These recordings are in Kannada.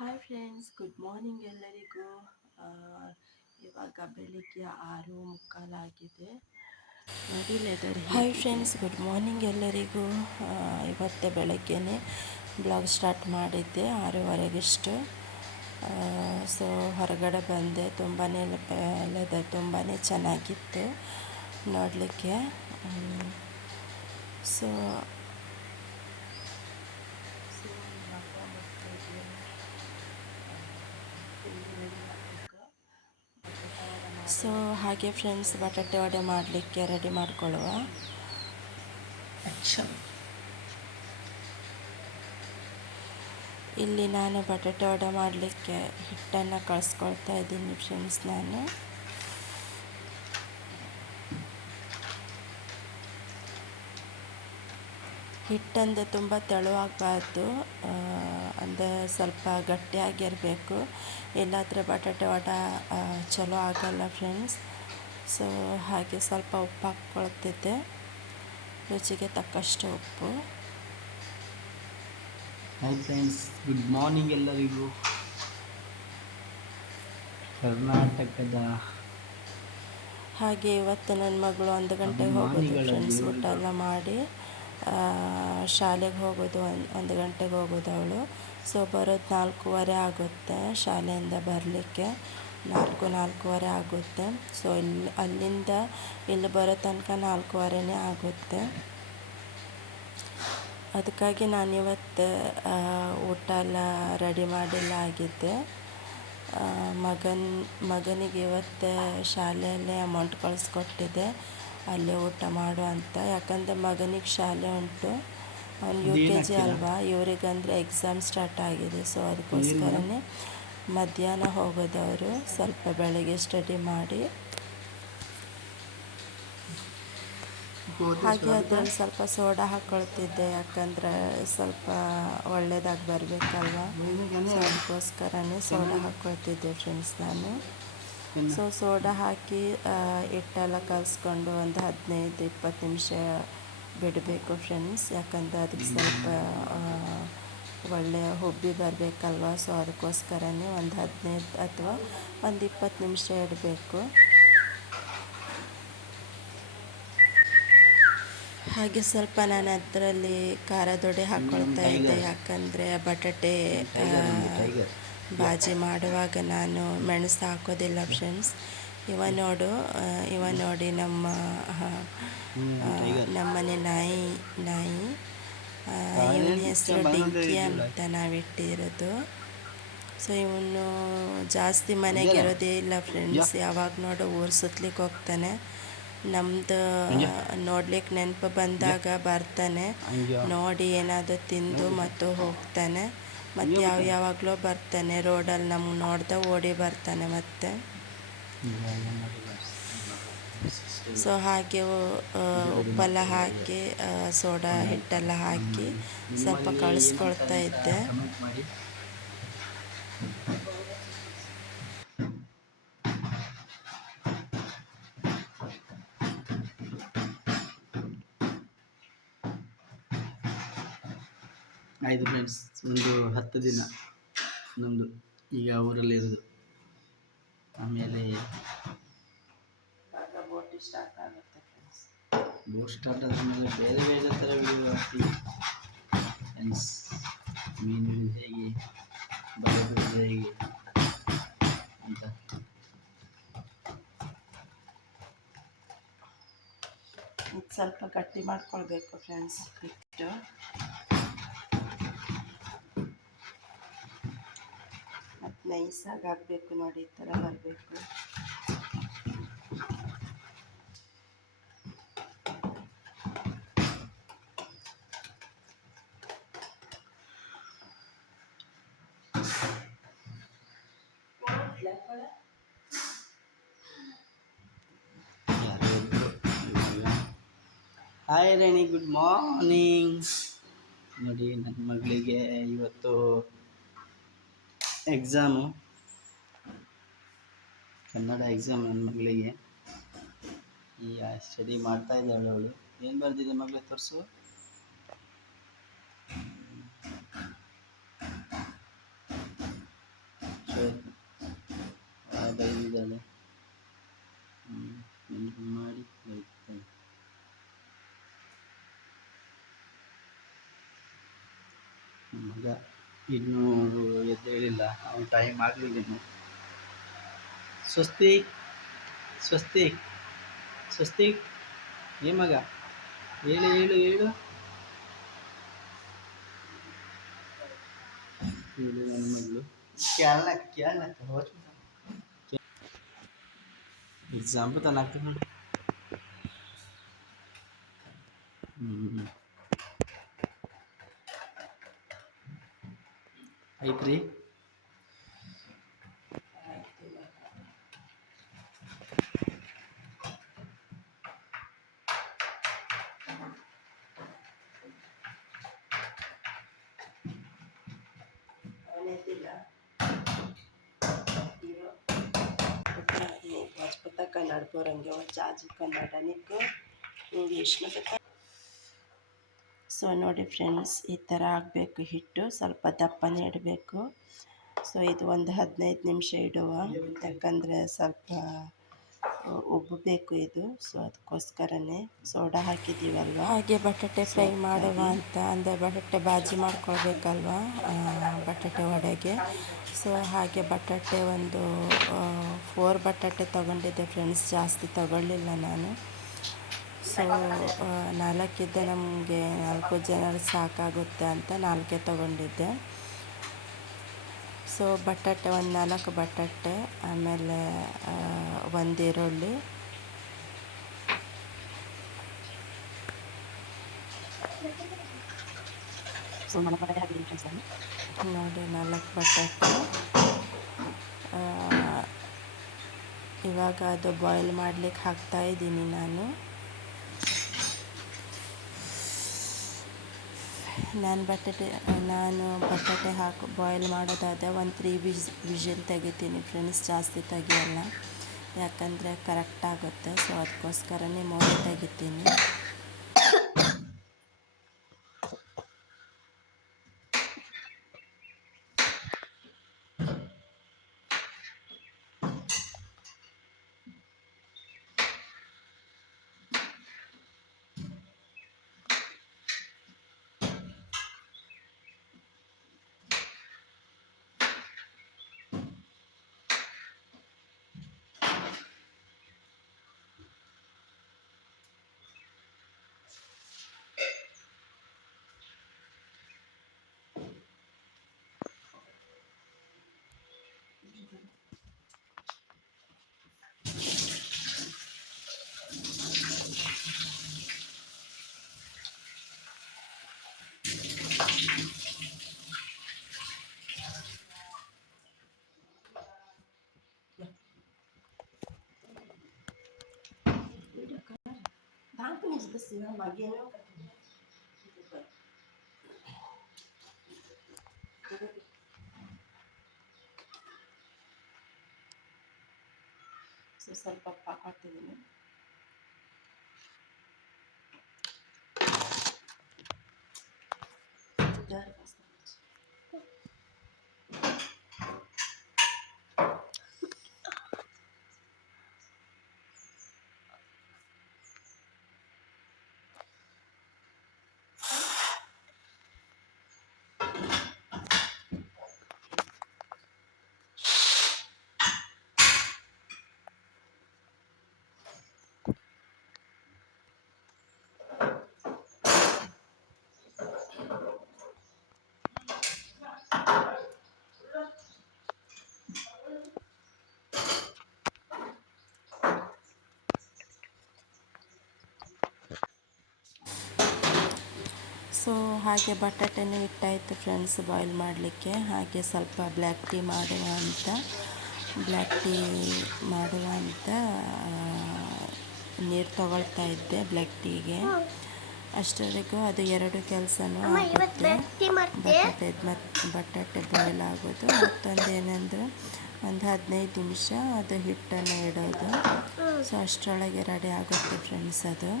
ಹಾಯ್ ಫ್ರೆಂಡ್ಸ್, ಗುಡ್ ಮಾರ್ನಿಂಗ್ ಎಲ್ಲರಿಗೂ. ಆ, ಇವಾಗ ಬೆಳಿಗ್ಗೆ 6:45 ಆಗಿದೆ. ಹಾಯ್ ಫ್ರೆಂಡ್ಸ್, ಗುಡ್ ಮಾರ್ನಿಂಗ್ ಎಲ್ಲರಿಗೂ. ಇವತ್ತೇ ಬೆಳಗ್ಗೆನೇ ಬ್ಲಾಗ್ ಸ್ಟಾರ್ಟ್ ಮಾಡಿದ್ದೆ 6:30ಗಿಷ್ಟು. ಸೊ ಹೊರಗಡೆ ಬಂದೆ. ತುಂಬಾ ಚೆನ್ನಾಗಿತ್ತು ನೋಡಲಿಕ್ಕೆ. ಸೊ ಸೊ ಹಾಗೆ ಫ್ರೆಂಡ್ಸ್, ಬಟಾಟೆ ವಡೆ ಮಾಡಲಿಕ್ಕೆ ರೆಡಿ ಮಾಡ್ಕೊಳ್ಳುವ. ಇಲ್ಲಿ ನಾನು ಬಟಾಟೆ ವಡೆ ಮಾಡಲಿಕ್ಕೆ ಹಿಟ್ಟನ್ನು ಕಳಿಸ್ಕೊಳ್ತಾ ಇದ್ದೀನಿ ಫ್ರೆಂಡ್ಸ್. ನಾನು ಹಿಟ್ಟಂದರೆ ತುಂಬ ತೆಳುವಾಗಬಾರ್ದು, ಅಂದರೆ ಸ್ವಲ್ಪ ಗಟ್ಟಿಯಾಗಿರಬೇಕು, ಇಲ್ಲಾಂದರೆ ಬಟಾಟೆ ವಡೆ ಚಲೋ ಆಗಲ್ಲ ಫ್ರೆಂಡ್ಸ್. ಸೊ ಹಾಗೆ ಸ್ವಲ್ಪ ಉಪ್ಪು ಹಾಕ್ಕೊಳ್ತಿದ್ದೆ, ರುಚಿಗೆ ತಕ್ಕಷ್ಟು ಉಪ್ಪು. ಹಾಯ್ ಫ್ರೆಂಡ್ಸ್, ಗುಡ್ ಮಾರ್ನಿಂಗ್ ಎಲ್ಲರಿಗೂ. ಕರ್ನಾಟಕದ ಹಾಗೆ ಇವತ್ತು ನನ್ನ ಮಗಳು 1 ಗಂಟೆಗೆ ಹೋಗೋದು ಫ್ರೆಂಡ್ಸ್. ಊಟ ಎಲ್ಲ ಮಾಡಿ ಶಾಲೆಗೆ ಹೋಗೋದು, 1 ಗಂಟೆಗೆ ಹೋಗೋದು ಅವಳು. ಸೊ ಬರೋದು 4:15 ಆಗುತ್ತೆ, ಶಾಲೆಯಿಂದ ಬರಲಿಕ್ಕೆ 4:30 ಆಗುತ್ತೆ. ಸೊ ಅಲ್ಲಿಂದ ಇಲ್ಲಿ ಬರೋ ತನಕ 4:15 ಆಗುತ್ತೆ. ಅದಕ್ಕಾಗಿ ನಾನಿವತ್ತು ಊಟ ಎಲ್ಲ ರೆಡಿ ಮಾಡಿಲ್ಲ ಆಗಿದ್ದೆ. ಮಗನಿಗೆ ಇವತ್ತು ಶಾಲೆಯಲ್ಲೇ ಅಮೌಂಟ್ ಕಳಿಸ್ಕೊಟ್ಟಿದ್ದೆ, ಅಲ್ಲೇ ಊಟ ಮಾಡು ಅಂತ. ಯಾಕಂದರೆ ಮಗನಿಗೆ ಶಾಲೆ ಉಂಟು, ಅವ್ನು UKG ಅಲ್ವಾ, ಇವರಿಗಂದರೆ ಎಕ್ಸಾಮ್ ಸ್ಟಾರ್ಟ್ ಆಗಿದೆ. ಸೊ ಅದಕ್ಕೋಸ್ಕರನೇ ಮಧ್ಯಾಹ್ನ ಹೋಗೋದವರು. ಸ್ವಲ್ಪ ಬೆಳಗ್ಗೆ ಸ್ಟಡಿ ಮಾಡಿ, ಹಾಗೆ ಅದರಲ್ಲಿ ಸ್ವಲ್ಪ ಸೋಡಾ ಹಾಕ್ಕೊಳ್ತಿದ್ದೆ, ಯಾಕಂದರೆ ಸ್ವಲ್ಪ ಒಳ್ಳೆಯದಾಗಿ ಬರಬೇಕಲ್ವ. ಸೊ ಅದಕ್ಕೋಸ್ಕರನೇ ಸೋಡಾ ಹಾಕ್ಕೊಳ್ತಿದ್ದೆ ಫ್ರೆಂಡ್ಸ್ ನಾನು. ಸೊ ಸೋಡಾ ಹಾಕಿ ಹಿಟ್ಟೆಲ್ಲ ಕಲಿಸ್ಕೊಂಡು ಒಂದು 15-20 ನಿಮಿಷ ಬಿಡಬೇಕು ಫ್ರೆಂಡ್ಸ್. ಯಾಕಂದರೆ ಅದಕ್ಕೆ ಸ್ವಲ್ಪ ಒಳ್ಳೆಯ ಹುಬ್ಬಿ ಬರಬೇಕಲ್ವ. ಸೊ ಅದಕ್ಕೋಸ್ಕರನೇ ಒಂದು 15 ಅಥವಾ ಒಂದು 20 ನಿಮಿಷ ಇಡಬೇಕು. ಹಾಗೆ ಸ್ವಲ್ಪ ನಾನು ಅದರಲ್ಲಿ ಖಾರದೊಡೆ ಹಾಕ್ಕೊಳ್ತಾ ಇದ್ದೆ, ಯಾಕಂದರೆ ಬಟಾಟೆ ಬಾಜಿ ಮಾಡುವಾಗ ನಾನು ಮೆಣಸು ಹಾಕೋದಿಲ್ಲ ಫ್ರೆಂಡ್ಸ್. ಇವ ನೋಡಿ ನಮ್ಮನೆ ನಾಯಿ ಇವನ ಹೆಸರು ಡಿಂಕಿ ಅಂತ ನಾವಿಟ್ಟಿರೋದು. ಸೊ ಇವನು ಜಾಸ್ತಿ ಮನೆಗೆ ಇರೋದೇ ಇಲ್ಲ ಫ್ರೆಂಡ್ಸ್. ಯಾವಾಗ ನೋಡೋ ಊರು ಸುತ್ತಲಿಕ್ಕೆ ಹೋಗ್ತಾನೆ. ನಮ್ಮದು ನೋಡ್ಲಿಕ್ಕೆ ನೆನಪು ಬಂದಾಗ ಬರ್ತಾನೆ, ನೋಡಿ ಏನಾದರೂ ತಿಂದು ಮತ್ತು ಹೋಗ್ತಾನೆ. ಮತ್ತು ಯಾವಾಗಲೂ ಬರ್ತಾನೆ, ರೋಡಲ್ಲಿ ನಮ್ಗೆ ನೋಡ್ದೆ ಓಡಿ ಬರ್ತಾನೆ ಮತ್ತೆ. ಸೊ ಹಾಗೆ ಉಪ್ಪೆಲ್ಲ ಹಾಕಿ ಸೋಡಾ ಹಿಟ್ಟೆಲ್ಲ ಹಾಕಿ ಸ್ವಲ್ಪ ಕಳಿಸ್ಕೊಳ್ತಾ ಇದ್ದೆ. ಆಯಿತು ಫ್ರೆಂಡ್ಸ್, ಒಂದು 10 ದಿನ ನಮ್ಮದು ಈಗ ಊರಲ್ಲಿರೋದು. ಆಮೇಲೆ ಬೋಟಿ ಸ್ಟಾರ್ಟ್ ಆಗುತ್ತೆ ಫ್ರೆಂಡ್ಸ್. ಬೋಟ್ ಸ್ಟಾರ್ಟ್ ಆದಮೇಲೆ ಬೇರೆ ಬೇರೆ ಥರ ವಿಡಿಯೋ ಹಾಕ್ತೀವಿ ಫ್ರೆಂಡ್ಸ್. ಮೀನು ಹೇಗೆ ಬರೋದು ಹೇಗೆ ಅಂತ. ಇದು ಸ್ವಲ್ಪ ಗಟ್ಟಿ ಮಾಡ್ಕೊಳ್ಬೇಕು ಫ್ರೆಂಡ್ಸ್ ಹಿಟ್ಟು. ಮತ್ತು ನೈಸಾಗಿ ಆಗಬೇಕು ನೋಡಿ, ಈ ಥರ ಬರಬೇಕು. Hi Reni, good morning. ನೋಡಿ, ನನ್ನ ಮಗಳಿಗೆ ಇವತ್ತು ಎಕ್ಸಾಮು, ಕನ್ನಡ ಎಕ್ಸಾಮ್ ನನ್ನ ಮಗಳಿಗೆ. ಈಗ ಸ್ಟಡಿ ಮಾಡ್ತಾ ಇದ್ದಾಳೆ ಅವಳು. ಏನು ಬರ್ದಿದೆ ಮಗಳೇ, ತೋರಿಸು. ಬಂದಿದ್ದಾಳೆ. ನೆನಪು ಮಾಡಿ ಬರುತ್ತಾಳೆ. ಮಗ ಇನ್ನೂ ಎದ್ದೇಳಿಲ್ಲ, ಅವನು ಟೈಮ್ ಆಗಲಿಲ್ಲ ಇನ್ನು. ಸ್ವಸ್ತಿಕ್ ಸ್ವಸ್ತಿಕ್ ಸ್ವಸ್ತಿಕ್, ಏ ಮಗ, ಹೇಳು ಹೇಳು ಹೇಳು ಹೇಳು ನನ್ನ ಮಗಳು. ಕೇಳಕ್ಕ ಎಕ್ಸಾಮ್ ತನಕ ಐತ್ರಿ. राजपूता कन्नड़ बोलेंगे और जाजी कन्नड़ निक इंग्लिश में ಸೊ ನೋಡಿ ಫ್ರೆಂಡ್ಸ್, ಈ ಥರ ಆಗಬೇಕು ಹಿಟ್ಟು, ಸ್ವಲ್ಪ ದಪ್ಪನೇ ಇಡಬೇಕು. ಸೊ ಇದು ಒಂದು 15 ನಿಮಿಷ ಇಡುವ, ಯಾಕಂದರೆ ಸ್ವಲ್ಪ ಉಬ್ಬಬೇಕು ಇದು. ಸೊ ಅದಕ್ಕೋಸ್ಕರನೇ ಸೋಡಾ ಹಾಕಿದ್ದೀವಲ್ವ. ಹಾಗೆ ಬಟಾಟೆ ಫ್ರೈ ಮಾಡುವ ಅಂತ, ಅಂದರೆ ಬಟಾಟೆ ಬಾಜಿ ಮಾಡ್ಕೊಳ್ಬೇಕಲ್ವ ಬಟಾಟೆ ವಡೆಗೆ. ಸೊ ಹಾಗೆ ಬಟಾಟೆ ಒಂದು 4 ಬಟಾಟೆ ತೊಗೊಂಡಿದ್ದೆ ಫ್ರೆಂಡ್ಸ್, ಜಾಸ್ತಿ ತೊಗೊಳ್ಳಿಲ್ಲ ನಾನು. ಸೊ 4 ಇದ್ದೆ, ನಮಗೆ 4 ಜನರು ಸಾಕಾಗುತ್ತೆ ಅಂತ 4 ತೊಗೊಂಡಿದ್ದೆ. ಸೊ ಬಟಾಟೆ ಒಂದು 4 ಬಟಾಟೆ, ಆಮೇಲೆ 1 ಈರುಳ್ಳಿ, ನೋಡಿ 4 ಬಟಾಟೆ. ಇವಾಗ ಅದು ಬಾಯ್ಲ್ ಮಾಡಲಿಕ್ಕೆ ಹಾಕ್ತಾಯಿದ್ದೀನಿ ನಾನು. ನಾನು ಬಟಾಟೆ ಹಾಕಿ ಬಾಯ್ಲ್ ಮಾಡೋದಾದರೆ ಒಂದು 3 ವಿಷಲ್ ತೆಗಿತೀನಿ ಫ್ರೆಂಡ್ಸ್, ಜಾಸ್ತಿ ತೆಗಿಯಲ್ಲ, ಯಾಕಂದರೆ ಕರೆಕ್ಟ್ ಆಗುತ್ತೆ. ಸೊ ಅದಕ್ಕೋಸ್ಕರನೇ 3 ತೆಗಿತೀನಿ. ಸೊ ಸ್ವಲ್ಪ ಹಾಕ್ತಿದ್ದೀನಿ. ಸೊ ಹಾಗೆ ಬಟಾಟೆನೂ ಇಟ್ಟಾಯಿತು ಫ್ರೆಂಡ್ಸ್ ಬಾಯ್ಲ್ ಮಾಡಲಿಕ್ಕೆ. ಹಾಗೆ ಸ್ವಲ್ಪ ಬ್ಲ್ಯಾಕ್ ಟೀ ಮಾಡುವ ಅಂತ ನೀರು ತಗೊಳ್ತಾ ಇದ್ದೆ ಬ್ಲ್ಯಾಕ್ ಟೀಗೆ. ಅಷ್ಟರವರೆಗೂ ಅದು 2 ಕೆಲಸನೂ ಆಗುತ್ತೆ. ಬಟಾಟೆ ಬಾಯ್ಲ್ ಆಗೋದು, ಮತ್ತೊಂದು ಏನಂದರೆ ಒಂದು 15 ನಿಮಿಷ ಅದು ಹಿಟ್ಟನ್ನು ಇಡೋದು. ಸೊ ಅಷ್ಟರೊಳಗೆ ರೆಡಿ ಆಗುತ್ತೆ ಫ್ರೆಂಡ್ಸ್ ಅದು.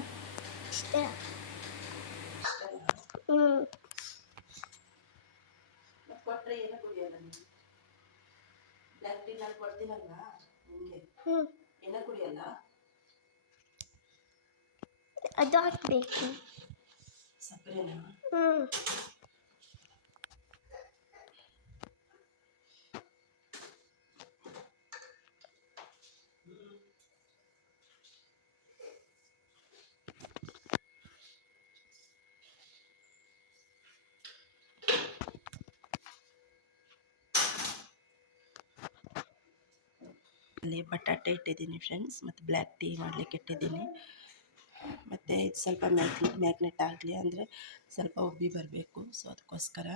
ಕೊಟ್ಟರೆ ಏನು ಕುಡಿಯೋಲ್ಲ ನೀವು, ಬ್ಲ್ಯಾಕ್ ಟೀ ನಾನು ಕೊಡ್ತೀನಲ್ವಾ, ಏನ ಕುಡಿಯಲ್ಲ? ಅದು ಹಾಕ್ಬೇಕು. ಸಕ್ಕರೆನಾ? ಅಲ್ಲಿ ಬಟಾಟೆ ಇಟ್ಟಿದ್ದೀನಿ ಫ್ರೆಂಡ್ಸ್, ಮತ್ತು ಬ್ಲ್ಯಾಕ್ ಟೀ ಮಾಡಲಿಕ್ಕೆ ಇಟ್ಟಿದ್ದೀನಿ. ಮತ್ತು ಇದು ಸ್ವಲ್ಪ ಮ್ಯಾಗ್ನೆಟ್ ಆಗಲಿ ಅಂದರೆ ಸ್ವಲ್ಪ ಉಬ್ಬಿ ಬರಬೇಕು. ಸೊ ಅದಕ್ಕೋಸ್ಕರ.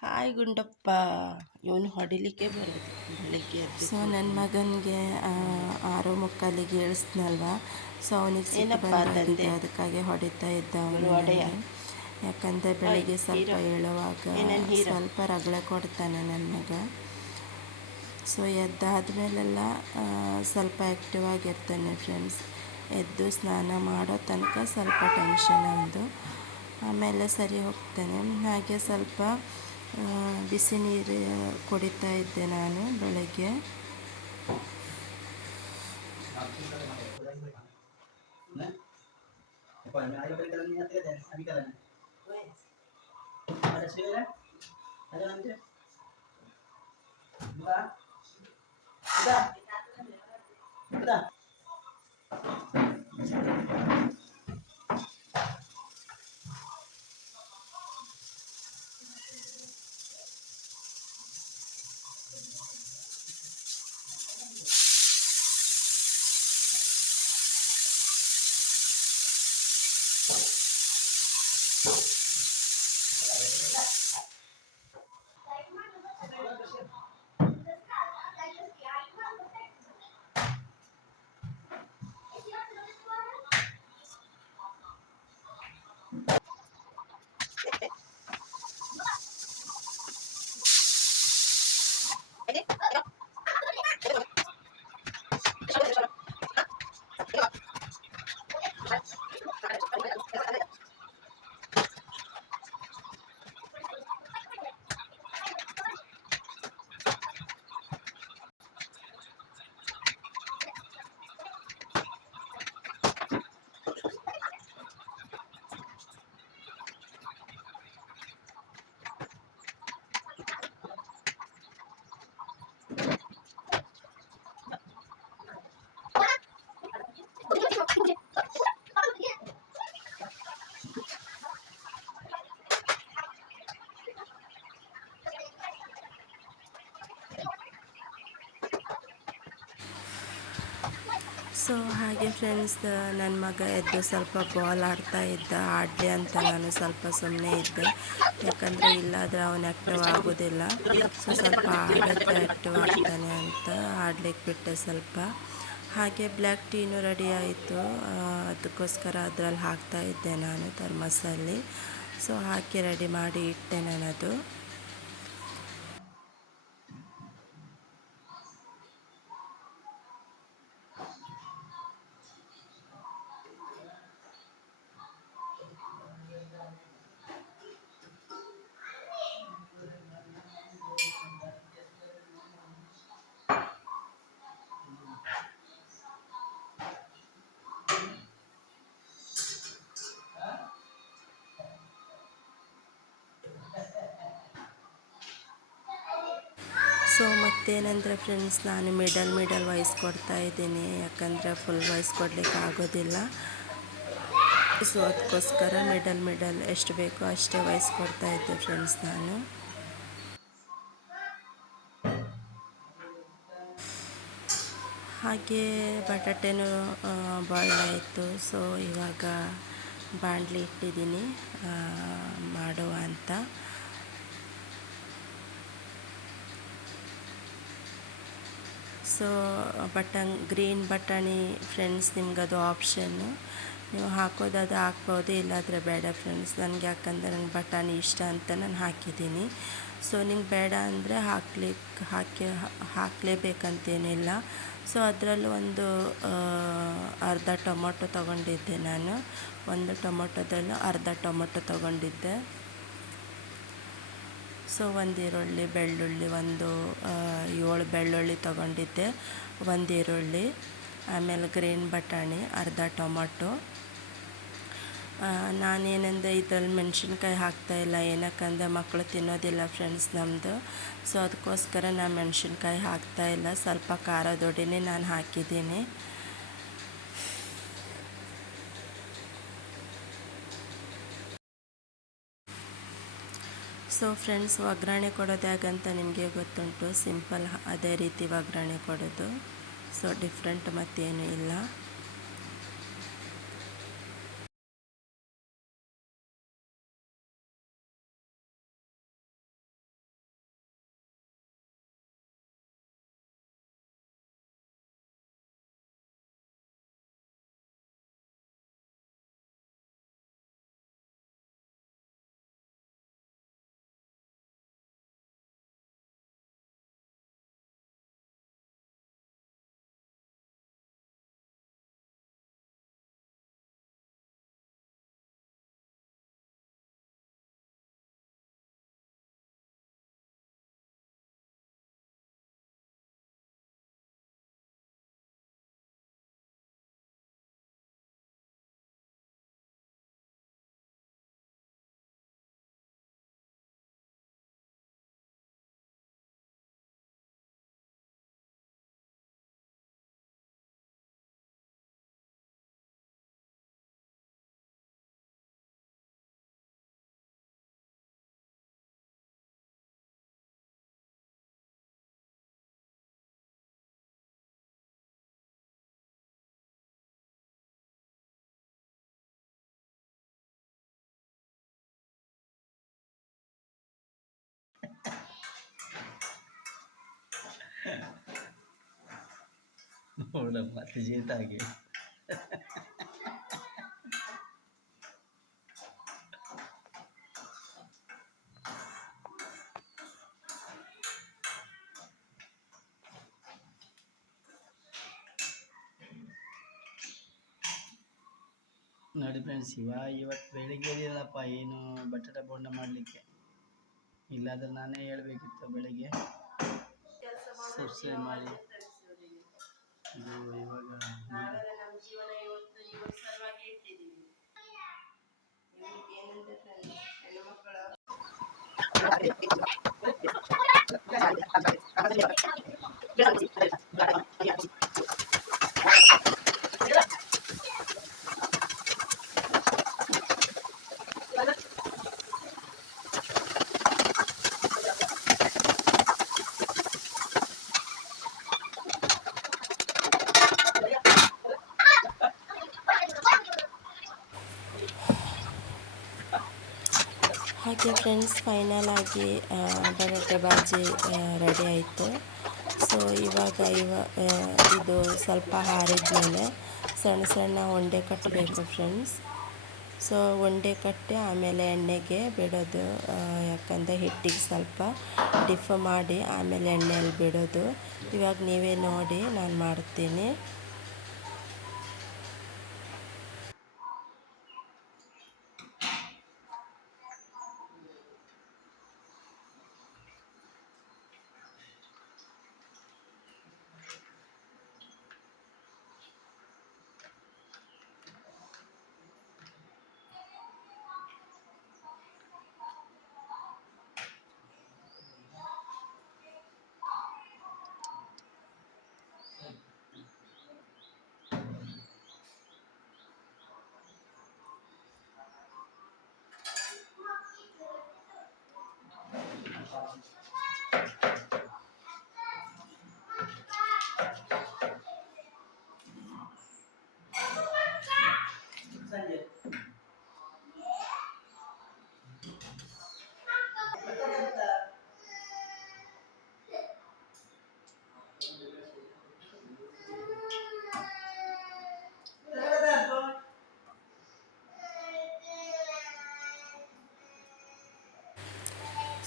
ಹಾಯ್ ಗುಂಡಪ್ಪ, ಇವನು ಹೊಡಿಲಿಕ್ಕೆ ಬರೋದು ಬೆಳಿಗ್ಗೆ ಎದ್ದು. ಸೊ ನನ್ನ ಮಗನಿಗೆ 6:45 ಏಳಿಸ್ನಲ್ವ, ಸೊ ಅವನಿಗೆ ಸಿಟ್ಟು ಬಂದಿದೆ, ಅದಕ್ಕಾಗಿ ಹೊಡಿತಾ ಇದ್ದ ಅವನು. ಯಾಕಂದರೆ ಬೆಳಿಗ್ಗೆ ಸ್ವಲ್ಪ ಹೇಳುವಾಗ ಸ್ವಲ್ಪ ರಗಳೆ ಕೊಡ್ತಾನೆ ನನ್ನ ಮಗ. ಸೊ ಎದ್ದಾದಮೇಲೆಲ್ಲ ಸ್ವಲ್ಪ ಆ್ಯಕ್ಟಿವ್ ಆಗಿರ್ತಾನೆ ಫ್ರೆಂಡ್ಸ್. ಎದ್ದು ಸ್ನಾನ ಮಾಡೋ ತನಕ ಸ್ವಲ್ಪ ಟೆನ್ಷನ್ ಒಂದು, ಆಮೇಲೆ ಸರಿ ಹೋಗ್ತಾನೆ. ಹಾಗೆ ಸ್ವಲ್ಪ ಬಿಸಿ ನೀರು ಕುಡಿತಾ ಇದ್ದೆ ನಾನು ಬೆಳಗ್ಗೆ. ಸೊ ಹಾಗೆ ಫ್ರೆಂಡ್ಸ್, ನನ್ನ ಮಗ ಎದ್ದು ಸ್ವಲ್ಪ ಬಾಲ್ ಆಡ್ತಾ ಇದ್ದ. ಆಡಲಿ ಅಂತ ನಾನು ಸ್ವಲ್ಪ ಸುಮ್ಮನೆ ಇದ್ದೆ, ಯಾಕಂದರೆ ಇಲ್ಲಾದರೆ ಅವನು ಆ್ಯಕ್ಟಿವ್ ಆಗೋದಿಲ್ಲ. ಸೊ ಸ್ವಲ್ಪ ಆಡಿದ್ರೆ ಆ್ಯಕ್ಟಿವ್ ಆಗ್ತಾನೆ ಅಂತ ಆಡ್ಲಿಕ್ಕೆ ಬಿಟ್ಟೆ ಸ್ವಲ್ಪ. ಹಾಗೆ ಬ್ಲ್ಯಾಕ್ ಟೀನೂ ರೆಡಿ ಆಯಿತು, ಅದಕ್ಕೋಸ್ಕರ ಅದರಲ್ಲಿ ಹಾಕ್ತಾ ಇದ್ದೆ ನಾನು ಥರ್ಮಸಲ್ಲಿ. ಸೊ ಹಾಕಿ ರೆಡಿ ಮಾಡಿ ಇಟ್ಟೆ ನಾನದು. ಸೊ ಮತ್ತೇನೆಂದರೆ ಫ್ರೆಂಡ್ಸ್, ನಾನು ಮಿಡಲ್ ವಾಯ್ಸ್ ಕೊಡ್ತಾ ಇದ್ದೀನಿ, ಯಾಕಂದರೆ ಫುಲ್ ವಾಯ್ಸ್ ಕೊಡಲಿಕ್ಕೆ ಆಗೋದಿಲ್ಲ. ಸೊ ಅದಕ್ಕೋಸ್ಕರ ಮಿಡಲ್ ಎಷ್ಟು ಬೇಕೋ ಅಷ್ಟೇ ವಾಯ್ಸ್ ಕೊಡ್ತಾ ಇದ್ದೆ ಫ್ರೆಂಡ್ಸ್ ನಾನು. ಹಾಗೆ ಬಟಾಟೆನೂ ಬಾಯ್ಲ್ ಆಯಿತು. ಸೊ ಇವಾಗ ಬಾಣಲಿ ಇಟ್ಟಿದ್ದೀನಿ ಮಾಡುವ ಅಂತ. ಸೊ ಗ್ರೀನ್ ಬಟಾಣಿ ಫ್ರೆಂಡ್ಸ್, ನಿಮ್ಗದು ಆಪ್ಷನ್ನು, ನೀವು ಹಾಕೋದು ಹಾಕ್ಬೋದು, ಇಲ್ಲಾದರೆ ಬೇಡ ಫ್ರೆಂಡ್ಸ್. ನನಗೆ ಯಾಕಂದರೆ ನನಗೆ ಬಟಾಣಿ ಇಷ್ಟ ಅಂತ ನಾನು ಹಾಕಿದ್ದೀನಿ. ಸೊ ನಿಂಗೆ ಬೇಡ ಅಂದರೆ ಹಾಕಲೇಬೇಕಂತೇನಿಲ್ಲ. ಸೊ ಅದರಲ್ಲೂ ಒಂದು ಅರ್ಧ ಟೊಮೊಟೊ ತೊಗೊಂಡಿದ್ದೆ ನಾನು, ಒಂದು ಟೊಮೊಟೊದಲ್ಲೂ ಅರ್ಧ ಟೊಮೊಟೊ ತೊಗೊಂಡಿದ್ದೆ. ಸೊ ಒಂದು ಈರುಳ್ಳಿ, ಬೆಳ್ಳುಳ್ಳಿ ಒಂದು 7 ಬೆಳ್ಳುಳ್ಳಿ ತೊಗೊಂಡಿದ್ದೆ, ಒಂದು ಈರುಳ್ಳಿ, ಆಮೇಲೆ ಗ್ರೀನ್ ಬಟಾಣಿ, ಅರ್ಧ ಟೊಮಟೊ. ನಾನೇನೆಂದರೆ ಇದರಲ್ಲಿ ಮೆಣಸಿನ್ಕಾಯಿ ಹಾಕ್ತಾಯಿಲ್ಲ, ಏನಕ್ಕಂದರೆ ಮಕ್ಕಳು ತಿನ್ನೋದಿಲ್ಲ ಫ್ರೆಂಡ್ಸ್ ನಮ್ಮದು. ಸೊ ಅದಕ್ಕೋಸ್ಕರ ನಾನು ಮೆಣಸಿನ್ಕಾಯಿ ಹಾಕ್ತಾಯಿಲ್ಲ, ಸ್ವಲ್ಪ ಖಾರದೊಡಿನೇ ನಾನು ಹಾಕಿದ್ದೀನಿ. ಸೊ ಫ್ರೆಂಡ್ಸ್, ಒಗ್ಗರಣೆ ಕೊಡೋದು ಹೇಗಂತ ನಿಮಗೆ ಗೊತ್ತುಂಟು, ಸಿಂಪಲ್ ಅದೇ ರೀತಿ ಒಗ್ಗರಣೆ ಕೊಡೋದು. ಸೊ ಡಿಫ್ರೆಂಟ್ ಮತ್ತೇನೂ ಇಲ್ಲ. ನೋಡಪ್ಪ ತಿಜೇತಾಗಿ ನೋಡಿ ಫ್ರೆಂಡ್ಸ್, ಇವತ್ತು ಬೆಳಿಗ್ಗೆ ಇರಲ್ಲಪ್ಪ ಏನು ಬಟಾಟ ಬೋಂಡ ಮಾಡಲಿಕ್ಕೆ. ಇಲ್ಲಾಂದ್ರೆ ನಾನೇ ಹೇಳಬೇಕಿತ್ತು ಬೆಳಿಗ್ಗೆ ಸಬ್ಸ್ಕ್ರೈಬ್ ಮಾಡಿ. ಇದು ಇವಾಗ ಹಾಗೆ ಫ್ರೆಂಡ್ಸ್, ಫೈನಲ್ ಆಗಿ ಬಟಾಟೆ ಬಾಜಿ ರೆಡಿ ಆಯಿತು. ಸೊ ಇವಾಗ ಇದು ಸ್ವಲ್ಪ ಆರಿದ ಮೇಲೆ ಸಣ್ಣ ಸಣ್ಣ ಉಂಡೆ ಕಟ್ಟಬೇಕು ಫ್ರೆಂಡ್ಸ್. ಸೊ ಉಂಡೆ ಕಟ್ಟಿ ಆಮೇಲೆ ಎಣ್ಣೆಗೆ ಬಿಡೋದು, ಯಾಕಂದರೆ ಹಿಟ್ಟಿಗೆ ಸ್ವಲ್ಪ ಡಿಫ್ ಮಾಡಿ ಆಮೇಲೆ ಎಣ್ಣೆಯಲ್ಲಿ ಬಿಡೋದು. ಇವಾಗ ನೀವೇ ನೋಡಿ ನಾನು ಮಾಡ್ತೀನಿ.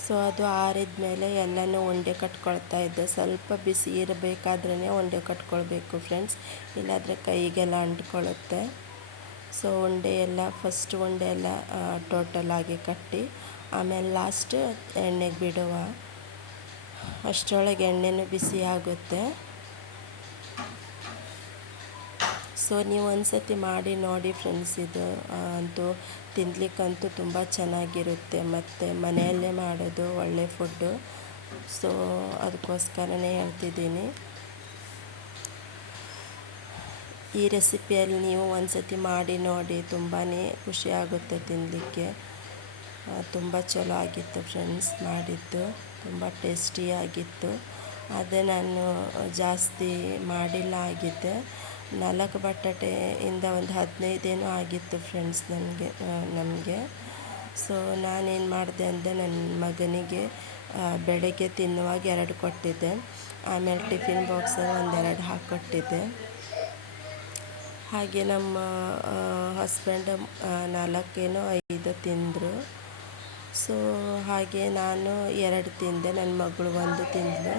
ಸೊ ಅದು ಆರಿದ ಮೇಲೆ ಎಲ್ಲನೂ ಉಂಡೆ ಕಟ್ಕೊಳ್ತಾ ಇದ್ದೆ. ಸ್ವಲ್ಪ ಬಿಸಿ ಇರಬೇಕಾದ್ರೇ ಉಂಡೆ ಕಟ್ಕೊಳ್ಬೇಕು ಫ್ರೆಂಡ್ಸ್, ಇಲ್ಲಾಂದರೆ ಕೈಗೆಲ್ಲ ಅಂಟ್ಕೊಳ್ಳುತ್ತೆ. ಸೊ ಉಂಡೆ ಎಲ್ಲ ಫಸ್ಟ್ ಉಂಡೆ ಎಲ್ಲ ಟೋಟಲ್ ಆಗಿ ಕಟ್ಟಿ ಆಮೇಲೆ ಲಾಸ್ಟ್ ಎಣ್ಣೆಗೆ ಬಿಡುವ. ಅಷ್ಟರೊಳಗೆ ಎಣ್ಣೆನೂ ಬಿಸಿ ಆಗುತ್ತೆ. ಸೊ ನೀವು ಒಂದ್ಸತಿ ಮಾಡಿ ನೋಡಿ ಫ್ರೆಂಡ್ಸ್. ಇದು ಅಂತೂ ತಿನ್ನಲಿಕ್ಕಂತೂ ತುಂಬ ಚೆನ್ನಾಗಿರುತ್ತೆ ಮತ್ತು ಮನೆಯಲ್ಲೇ ಮಾಡೋದು ಒಳ್ಳೆ ಫುಡ್ಡು. ಸೊ ಅದಕ್ಕೋಸ್ಕರನೇ ಹೇಳ್ತಿದ್ದೀನಿ. ಈ ರೆಸಿಪಿಯಲ್ಲಿ ನೀವು ಒಂದ್ಸತಿ ಮಾಡಿ ನೋಡಿ, ತುಂಬಾ ಖುಷಿಯಾಗುತ್ತೆ ತಿನ್ನಲಿಕ್ಕೆ. ತುಂಬ ಚಲೋ ಆಗಿತ್ತು ಫ್ರೆಂಡ್ಸ್ ಮಾಡಿದ್ದು, ತುಂಬ ಟೇಸ್ಟಿಯಾಗಿತ್ತು. ಅದೇ ನಾನು ಜಾಸ್ತಿ ಮಾಡಿಲ್ಲ ಆಗಿದ್ದೆ. 4 ಬಟಾಟೆಯಿಂದ ಒಂದು 15 ಏನೋ ಆಗಿತ್ತು ಫ್ರೆಂಡ್ಸ್ ನಮಗೆ. ಸೊ ನಾನೇನು ಮಾಡಿದೆ ಅಂದರೆ ನನ್ನ ಮಗನಿಗೆ ಬೆಳಗ್ಗೆ ತಿನ್ನುವಾಗ 2 ಕೊಟ್ಟಿದ್ದೆ. ಆಮೇಲೆ ಟಿಫಿನ್ ಬಾಕ್ಸಲ್ಲಿ 1-2 ಹಾಕ್ಕೊಟ್ಟಿದ್ದೆ. ಹಾಗೆ ನಮ್ಮ ಹಸ್ಬೆಂಡ್ 4-5 ತಿಂದರು. ಸೊ ಹಾಗೆ ನಾನು 2 ತಿಂದೆ, ನನ್ನ ಮಗಳು 1 ತಿಂದಳು.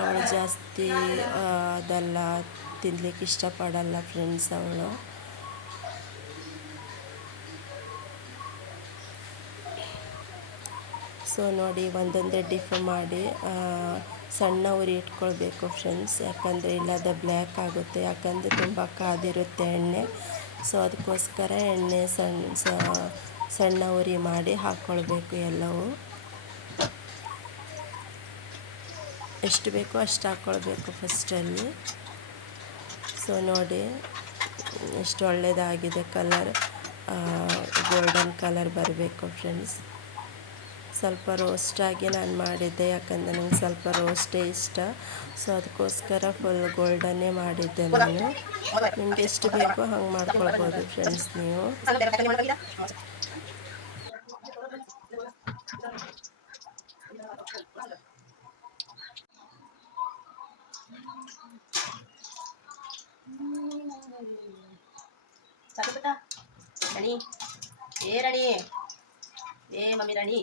ಅವಳು ಜಾಸ್ತಿ ಅದೆಲ್ಲ ತಿನ್ನಲಿಕ್ಕೆ ಇಷ್ಟಪಡಲ್ಲ ಫ್ರೆಂಡ್ಸ್ ಅವಳು. ಸೊ ನೋಡಿ, ಒಂದೊಂದೇ ಡಿಫ್ ಮಾಡಿ ಸಣ್ಣ ಉರಿ ಇಟ್ಕೊಳ್ಬೇಕು ಫ್ರೆಂಡ್ಸ್, ಯಾಕಂದರೆ ಇಲ್ಲದ ಬ್ಲ್ಯಾಕ್ ಆಗುತ್ತೆ, ಯಾಕಂದರೆ ತುಂಬ ಕಾದಿರುತ್ತೆ ಎಣ್ಣೆ. ಸೊ ಅದಕ್ಕೋಸ್ಕರ ಎಣ್ಣೆ ಸಣ್ಣ ಉರಿ ಮಾಡಿ ಹಾಕ್ಕೊಳ್ಬೇಕು ಎಲ್ಲವೂ. ಎಷ್ಟು ಬೇಕೋ ಅಷ್ಟು ಹಾಕ್ಕೊಳ್ಬೇಕು ಫಸ್ಟಲ್ಲಿ. ಸೊ ನೋಡಿ ಎಷ್ಟು ಒಳ್ಳೆಯದಾಗಿದೆ ಕಲರ್, ಗೋಲ್ಡನ್ ಕಲರ್ ಬರಬೇಕು ಫ್ರೆಂಡ್ಸ್. ಸ್ವಲ್ಪ ರೋಸ್ಟಾಗಿ ನಾನು ಮಾಡಿದ್ದೆ, ಯಾಕಂದರೆ ನನಗೆ ಸ್ವಲ್ಪ ರೋಸ್ಟೇ ಇಷ್ಟ. ಸೊ ಅದಕ್ಕೋಸ್ಕರ ಫುಲ್ ಗೋಲ್ಡನ್ನೇ ಮಾಡಿದ್ದೆ ನಾನು. ನಿಮ್ಗೆ ಎಷ್ಟು ಬೇಕೋ ಹಂಗೆ ಮಾಡ್ಕೊಳ್ಬೋದು ಫ್ರೆಂಡ್ಸ್ ನೀವು. ರಾಣಿ, ರಾಣಿ, ಮಮ್ಮಿ ರಾಣಿ.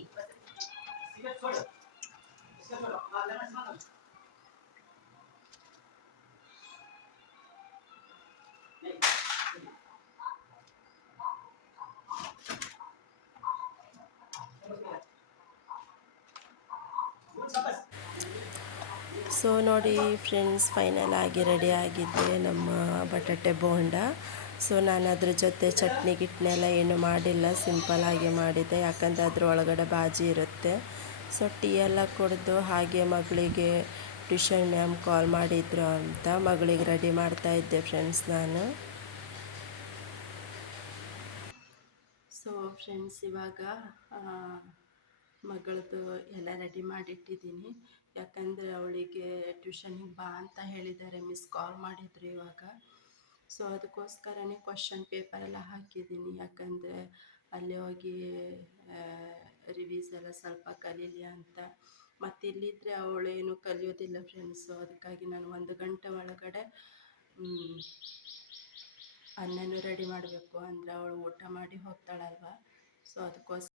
ಸೊ ನೋಡಿ ಫ್ರೆಂಡ್ಸ್, ಫೈನಲ್ ಆಗಿ ರೆಡಿ ಆಗಿದೆ ನಮ್ಮ ಬಟಾಟೆ ಬೋಂಡ. ಸೊ ನಾನು ಅದ್ರ ಜೊತೆ ಚಟ್ನಿ ಗಿಟ್ನೆಲ್ಲ ಏನು ಮಾಡಿಲ್ಲ, ಸಿಂಪಲ್ಲಾಗಿ ಮಾಡಿದ್ದೆ, ಯಾಕಂದರೆ ಅದ್ರ ಒಳಗಡೆ ಬಾಜಿ ಇರುತ್ತೆ. ಸೊ ಟೀ ಎಲ್ಲ ಕುಡಿದು ಹಾಗೆ ಮಗಳಿಗೆ ಟ್ಯೂಷನ್ ಮ್ಯಾಮ್ ಕಾಲ್ ಮಾಡಿದ್ರು ಅಂತ ಮಗಳಿಗೆ ರೆಡಿ ಮಾಡ್ತಾಯಿದ್ದೆ ಫ್ರೆಂಡ್ಸ್ ನಾನು. ಸೊ ಫ್ರೆಂಡ್ಸ್, ಇವಾಗ ಮಗಳದ್ದು ಎಲ್ಲ ರೆಡಿ ಮಾಡಿಟ್ಟಿದ್ದೀನಿ, ಯಾಕಂದರೆ ಅವಳಿಗೆ ಟ್ಯೂಷನಿಗೆ ಬಾ ಅಂತ ಹೇಳಿದ್ದಾರೆ, ಮಿಸ್ ಕಾಲ್ ಮಾಡಿದ್ರು ಇವಾಗ. ಸೊ ಅದಕ್ಕೋಸ್ಕರನೇ ಕ್ವಶನ್ ಪೇಪರೆಲ್ಲ ಹಾಕಿದ್ದೀನಿ, ಯಾಕಂದರೆ ಅಲ್ಲಿ ಹೋಗಿ ರಿವೀಸ್ ಎಲ್ಲ ಸ್ವಲ್ಪ ಕಲೀಲಿ ಅಂತ. ಮತ್ತು ಇಲ್ಲಿದ್ದರೆ ಅವಳೇನು ಕಲಿಯೋದಿಲ್ಲ ಫ್ರೆಂಡ್ಸ್. ಸೊ ಅದಕ್ಕಾಗಿ ನಾನು 1 ಗಂಟೆ ಒಳಗಡೆ ಅನ್ನನೂ ರೆಡಿ ಮಾಡಬೇಕು, ಅಂದರೆ ಅವಳು ಊಟ ಮಾಡಿ ಹೋಗ್ತಾಳಲ್ವ. ಸೊ ಅದಕ್ಕೋಸ್ಕರ